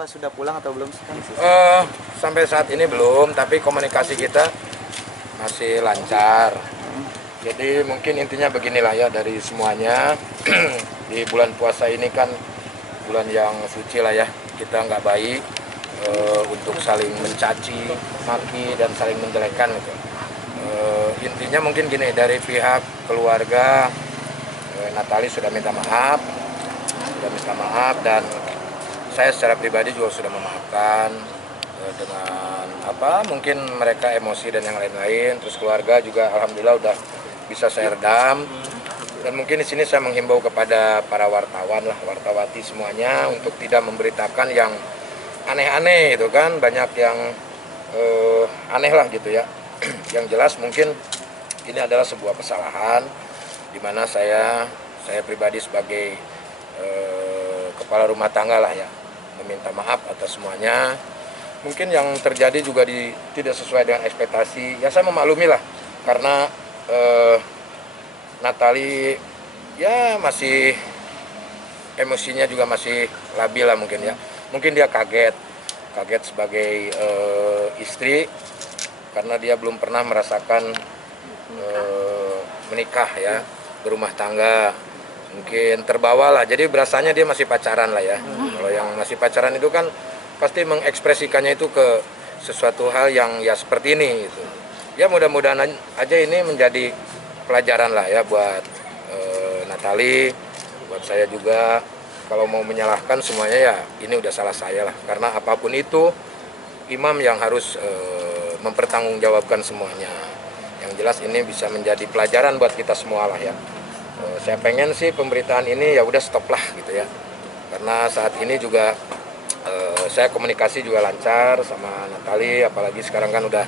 apakah sudah pulang atau belum sih, Kang? Sampai saat ini belum, tapi komunikasi kita masih lancar. Jadi mungkin intinya beginilah ya dari semuanya. Di bulan puasa ini kan bulan yang suci lah ya. Kita nggak baik untuk saling mencaci, maki, dan saling menjelekkan gitu. Intinya mungkin gini, dari pihak keluarga Natali sudah minta maaf, dan saya secara pribadi juga sudah memaafkan dengan mungkin mereka emosi dan yang lain-lain. Terus keluarga juga alhamdulillah udah bisa saya redam. Dan mungkin di sini saya menghimbau kepada para wartawan lah, wartawati semuanya untuk tidak memberitakan yang aneh-aneh itu kan, banyak yang aneh lah gitu ya. Yang jelas mungkin ini adalah sebuah kesalahan di mana saya pribadi sebagai kepala rumah tangga lah ya, meminta maaf atas semuanya. Mungkin yang terjadi juga tidak sesuai dengan ekspektasi. Ya saya memaklumi lah, karena Natali ya masih emosinya juga masih labil lah mungkin ya. Mungkin dia kaget sebagai istri, karena dia belum pernah merasakan menikah ya, berumah tangga. Mungkin terbawa lah, jadi berasanya dia masih pacaran lah ya. Kalau yang masih pacaran itu kan pasti mengekspresikannya itu ke sesuatu hal yang ya seperti ini gitu. Ya mudah-mudahan aja ini menjadi pelajaran lah ya buat Natali, buat saya juga. Kalau mau menyalahkan semuanya ya ini udah salah saya lah, karena apapun itu imam yang harus mempertanggungjawabkan semuanya. Yang jelas ini bisa menjadi pelajaran buat kita semua lah ya. Saya pengen sih pemberitaan ini ya udah stop lah gitu ya, karena saat ini juga saya komunikasi juga lancar sama Natali, apalagi sekarang kan udah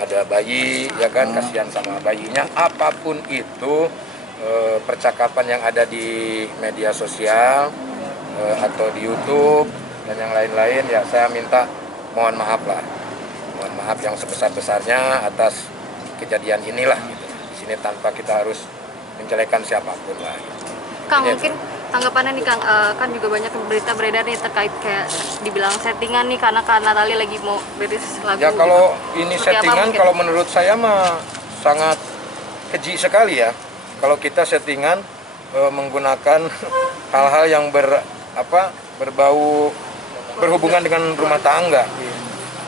ada bayi ya kan, kasihan sama bayinya. Apapun itu percakapan yang ada di media sosial atau di YouTube dan yang lain-lain ya, saya minta mohon maaf lah, mohon maaf yang sebesar-besarnya atas kejadian inilah gitu. Di sini tanpa kita harus menjelekan siapapun lah gitu. Kang, mungkin tanggapannya nih Kang, kan juga banyak berita beredar nih terkait kayak dibilang settingan nih karena Natali lagi mau rilis lagu. Ya kalau ini seperti settingan, kalau menurut saya mah sangat keji sekali ya. Kalau kita settingan menggunakan hal-hal yang berbau berhubungan dengan rumah tangga,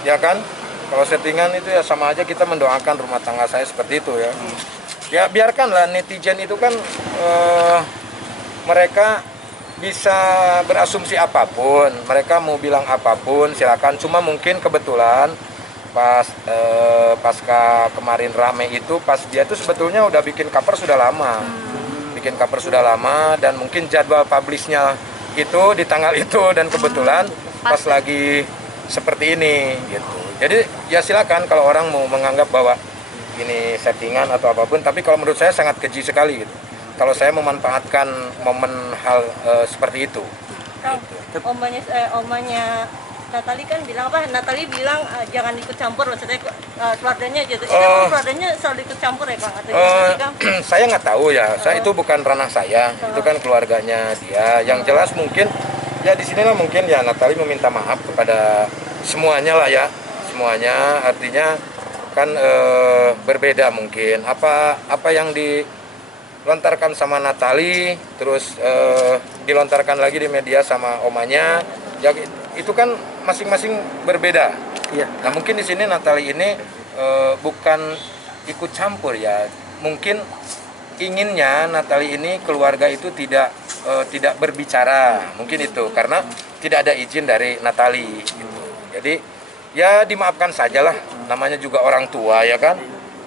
ya kan? Kalau settingan itu ya sama aja kita mendoakan rumah tangga saya seperti itu ya. Ya biarkanlah netizen itu kan mereka bisa berasumsi apapun, mereka mau bilang apapun silakan. Cuma mungkin kebetulan pasca kemarin rame itu, pas dia tuh sebetulnya udah bikin cover sudah lama, dan mungkin jadwal publishnya itu di tanggal itu, dan kebetulan pas lagi seperti ini gitu. Jadi ya silakan kalau orang mau menganggap bahwa ini settingan atau apapun, tapi kalau menurut saya sangat keji sekali gitu kalau saya memanfaatkan momen hal seperti itu. Gitu. Omanya Natali kan bilang Natali bilang jangan ikut campur, maksudnya keluarganya gitu. Keluarganya selalu ikut campur ya Kang? Saya nggak tahu ya, saya itu bukan ranah saya, itu kan keluarganya dia. Yang jelas mungkin ya di sinilah mungkin ya Natali meminta maaf kepada semuanya lah ya, semuanya. Artinya kan berbeda mungkin apa yang dilontarkan sama Natali terus dilontarkan lagi di media sama omanya ya, itu kan masing-masing berbeda ya. Nah mungkin di sini Natali ini bukan ikut campur ya, mungkin inginnya Natali ini keluarga itu tidak berbicara, mungkin itu karena tidak ada izin dari Natali gitu. Jadi ya dimaafkan sajalah, namanya juga orang tua ya kan,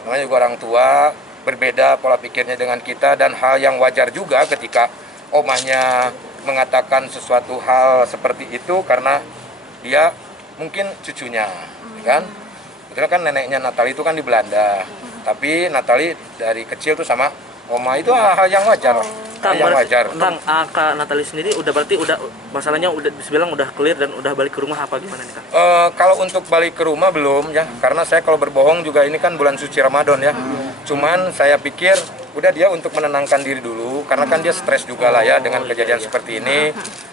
namanya juga orang tua, berbeda pola pikirnya dengan kita, dan hal yang wajar juga ketika omahnya mengatakan sesuatu hal seperti itu karena dia mungkin cucunya kan. Betul kan, neneknya Natali itu kan di Belanda, tapi Natali dari kecil tuh sama oma, itu hal yang wajar. Yang wajar. Kang, Kak Natali sendiri berarti masalahnya udah dibilang udah clear dan udah balik ke rumah apa gimana nih Kang? Kalau untuk balik ke rumah belum ya, karena saya kalau berbohong juga ini kan bulan suci Ramadan ya. Cuman saya pikir udah dia untuk menenangkan diri dulu karena kan dia stres juga lah ya dengan kejadian seperti ini.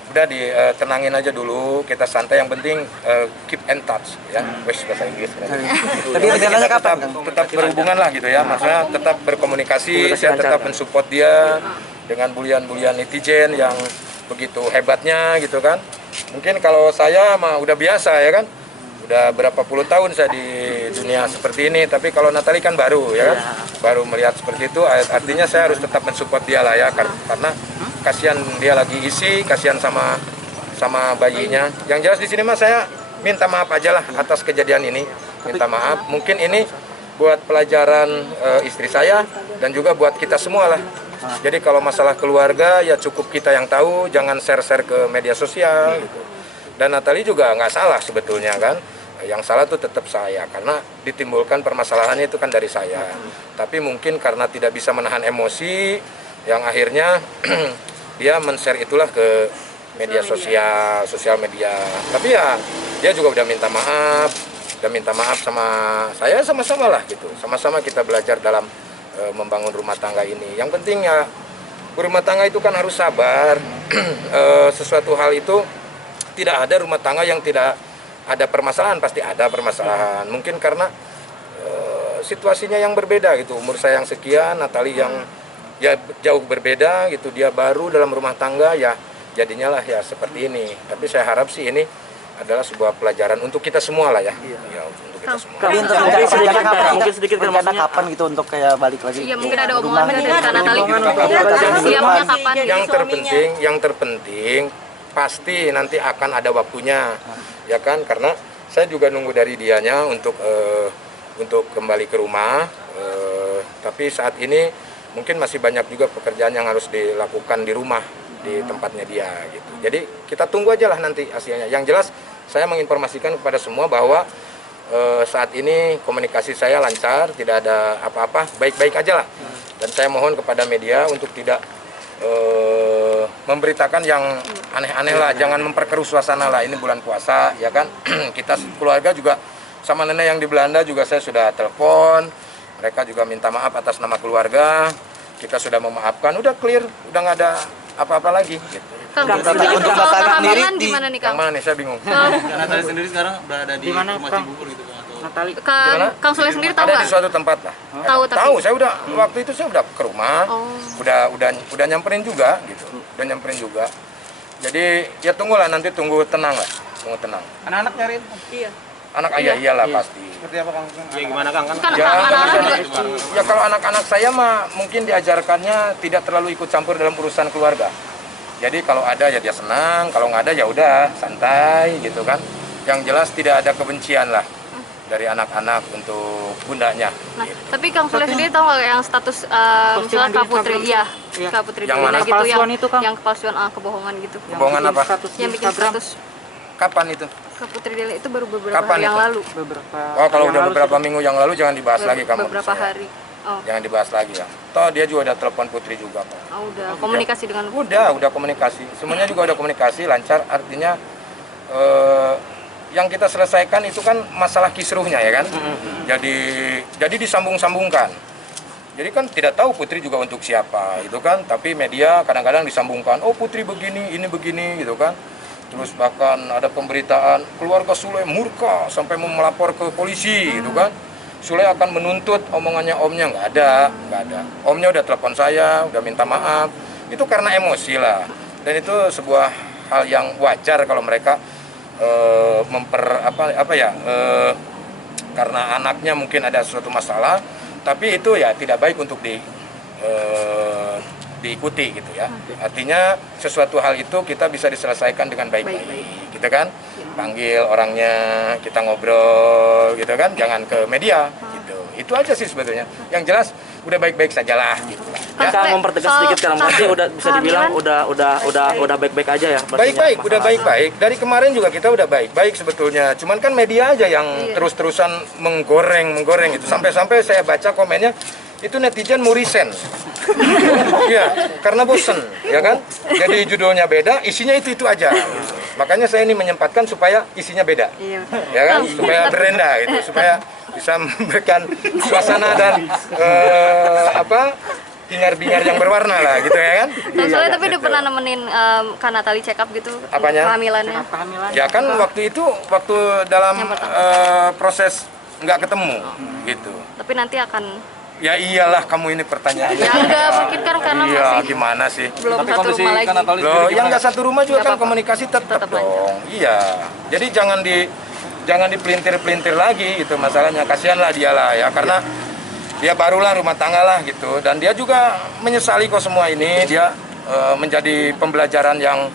Udah ditenangin aja dulu, kita santai, yang penting keep in touch ya. Wes bahasa Inggris. Tapi rencananya kapan? Tetap berhubungan lah gitu ya, maksudnya tetap berkomunikasi, saya tetap mensupport dia dengan bulian-bulian netizen yang begitu hebatnya gitu kan. Mungkin kalau saya mah udah biasa ya kan. Udah berapa puluh tahun saya di dunia seperti ini, tapi kalau Natali kan baru ya kan, baru melihat seperti itu, artinya saya harus tetap mensupport dia lah ya, karena kasihan dia lagi isi, kasihan sama bayinya. Yang jelas di sini mah saya minta maaf aja lah atas kejadian ini, minta maaf. Mungkin ini buat pelajaran istri saya dan juga buat kita semua lah. Jadi kalau masalah keluarga ya cukup kita yang tahu, jangan share-share ke media sosial gitu. Dan Natali juga nggak salah sebetulnya kan. Yang salah itu tetap saya, karena ditimbulkan permasalahannya itu kan dari saya. Tapi mungkin karena tidak bisa menahan emosi, yang akhirnya dia men-share itulah ke media sosial media. Tapi ya dia juga udah minta maaf sama saya, sama-sama lah gitu. Sama-sama kita belajar dalam membangun rumah tangga ini. Yang penting ya rumah tangga itu kan harus sabar. Sesuatu hal itu tidak ada rumah tangga yang tidak ada permasalahan, pasti ada permasalahan. Mungkin karena situasinya yang berbeda gitu. Umur saya yang sekian, Natali yang ya jauh berbeda gitu. Dia baru dalam rumah tangga ya jadinya lah ya seperti ini. Tapi saya harap sih ini adalah sebuah pelajaran untuk kita semua lah ya. Ya untuk kita semua. Tapi untuk mungkin sedikit kan rencana maksudnya kapan gitu untuk kayak balik lagi? Iya, mungkin ada omongan dari Kak Natali. Siapnya kapan? Yang terpenting pasti nanti akan ada waktunya, ya kan? Karena saya juga nunggu dari dianya untuk kembali ke rumah. Tapi saat ini mungkin masih banyak juga pekerjaan yang harus dilakukan di rumah, di tempatnya dia gitu. Jadi kita tunggu aja lah nanti hasilnya. Yang jelas saya menginformasikan kepada semua bahwa saat ini komunikasi saya lancar, tidak ada apa-apa, baik-baik aja lah. Dan saya mohon kepada media untuk tidak memberitakan yang aneh-aneh lah, jangan memperkeruh suasana lah. Ini bulan puasa ya kan. Kita keluarga juga sama nenek yang di Belanda juga saya sudah telepon, mereka juga minta maaf atas nama keluarga. Kita sudah memaafkan, udah clear, udah nggak ada apa-apa lagi gitu. Kang, Untuk untuk Bapak soal sendiri keamanan gimana nih Kang? Yang mana nih saya bingung. Natali sendiri sekarang berada di mana, rumah Kang? Cibubur gitu Bang, atau Natali. Kang Sule sendiri tahu Ada nggak? di suatu tempat lah. Tahu tapi. Tahu, saya udah waktu itu saya udah ke rumah, Oh. udah nyamperin juga gitu, udah nyamperin juga. Jadi ya tunggulah nanti, tunggu tenang lah, tunggu tenang. anak-anak nyariin? Iya. Anak ayah iyalah pasti. Seperti apa Kang? Ya gimana Kang? Kan Ya, anak-anak juga ya kalau anak-anak saya mah mungkin diajarkannya tidak terlalu ikut campur dalam urusan keluarga. Jadi kalau ada ya dia senang, kalau nggak ada ya udah santai gitu kan. Yang jelas tidak ada kebencian lah dari anak-anak untuk bundanya. Nah, Gitu. tapi Kang Sule sendiri tahu nggak yang status misalnya Kak Putri, iya, Kak Putri Yang Delina mana? gitu, Kepalsuan itu, Kang? yang kepalsuan kebohongan gitu. Kebohongan apa? Yang bikin status Kapan itu? Kak Putri Delina itu baru beberapa Kapan hari yang itu? lalu. Oh kalau udah beberapa minggu yang lalu jangan dibahas lagi kamu. Beberapa saya. hari. Oh, Jangan dibahas lagi ya. Toh dia juga udah telepon Putri juga kok. udah komunikasi dengan Udah komunikasi. Semuanya juga udah komunikasi lancar. Artinya yang kita selesaikan itu kan masalah kisruhnya ya kan. Jadi disambung-sambungkan. Jadi kan tidak tahu Putri juga untuk siapa itu kan. Tapi media kadang-kadang disambungkan. Oh Putri begini, ini begini gitu kan. Terus bahkan ada pemberitaan keluarga Sule murka sampai mau melapor ke polisi gitu kan. Sule akan menuntut, omongannya omnya nggak ada. Omnya udah telepon saya, udah minta maaf. Itu karena emosi lah. Dan itu sebuah hal yang wajar kalau mereka karena anaknya mungkin ada suatu masalah. Tapi itu ya tidak baik untuk diikuti gitu ya. Artinya sesuatu hal itu kita bisa diselesaikan dengan baik-baik, gitu kan? Panggil orangnya, kita ngobrol, gitu kan? Jangan ke media, gitu. Itu aja sih sebetulnya. Yang jelas udah baik-baik sajalah, gitu. Ya. Kang mempertegas sedikit kan, berarti udah bisa dibilang udah baik-baik aja ya. Baik-baik, udah baik-baik. Dari kemarin juga kita udah baik-baik sebetulnya. Cuman kan media aja yang terus-terusan menggoreng gitu. Sampai-sampai saya baca komennya, itu netizen mau resign. Iya, karena bosen, ya kan? Jadi judulnya beda, isinya itu aja. Makanya saya ini menyempatkan supaya isinya beda, ya kan? Supaya berenda gitu, supaya bisa memberikan suasana dan hingar-bingar yang berwarna lah gitu ya kan. Soalnya tapi udah Gitu. pernah nemenin Kak Natali check up gitu Apanya? kehamilannya. Ya kan waktu itu dalam Yang pertama. proses nggak ketemu gitu. Tapi nanti akan Ya iyalah kamu ini pertanyaannya. ya enggak mungkin kan karena Iya, masih gimana sih? belum Tapi satu kondisi rumah lagi. Kak Natali Loh, sendiri yang gimana? nggak satu rumah juga Nggak kan apa-apa. komunikasi tetap Tetap lancar. dong. Iya. Jadi jangan dipelintir-pelintir lagi gitu masalahnya. Kasihanlah dia lah ya karena dia barulah rumah tangga lah gitu dan dia juga menyesali kok semua ini. Dia menjadi pembelajaran yang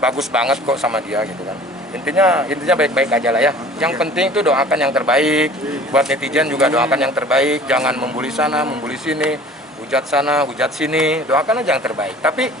bagus banget kok sama dia gitu kan. Intinya baik-baik aja lah ya. Yang penting tuh doakan yang terbaik. Buat netizen juga doakan yang terbaik. Jangan membuli sana, membuli sini, hujat sana, hujat sini. Doakan aja yang terbaik. Tapi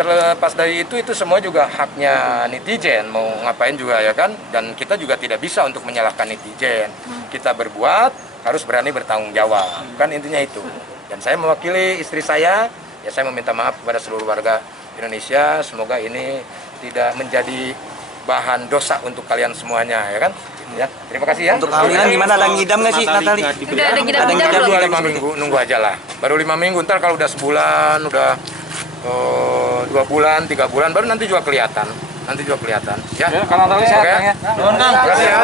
terlepas dari itu semua juga haknya netizen. Mau ngapain juga ya kan. Dan kita juga tidak bisa untuk menyalahkan netizen. Kita berbuat harus berani bertanggung jawab. Kan intinya itu. Dan saya mewakili istri saya. Ya saya meminta maaf kepada seluruh warga Indonesia. Semoga ini tidak menjadi bahan dosa untuk kalian semuanya ya kan gitu ya. Terima kasih ya. Untuk kehamilan gimana, ada ngidam nggak sih Natali? Udah ada ngidam ngidam belum? Dua 5 minggu nunggu aja lah. Baru 5 minggu ntar kalau udah sebulan udah 2 bulan 3 bulan baru nanti juga kelihatan. Ya. Ya, Kak Natali sehat Oke. Kang ya. Terima kasih ya.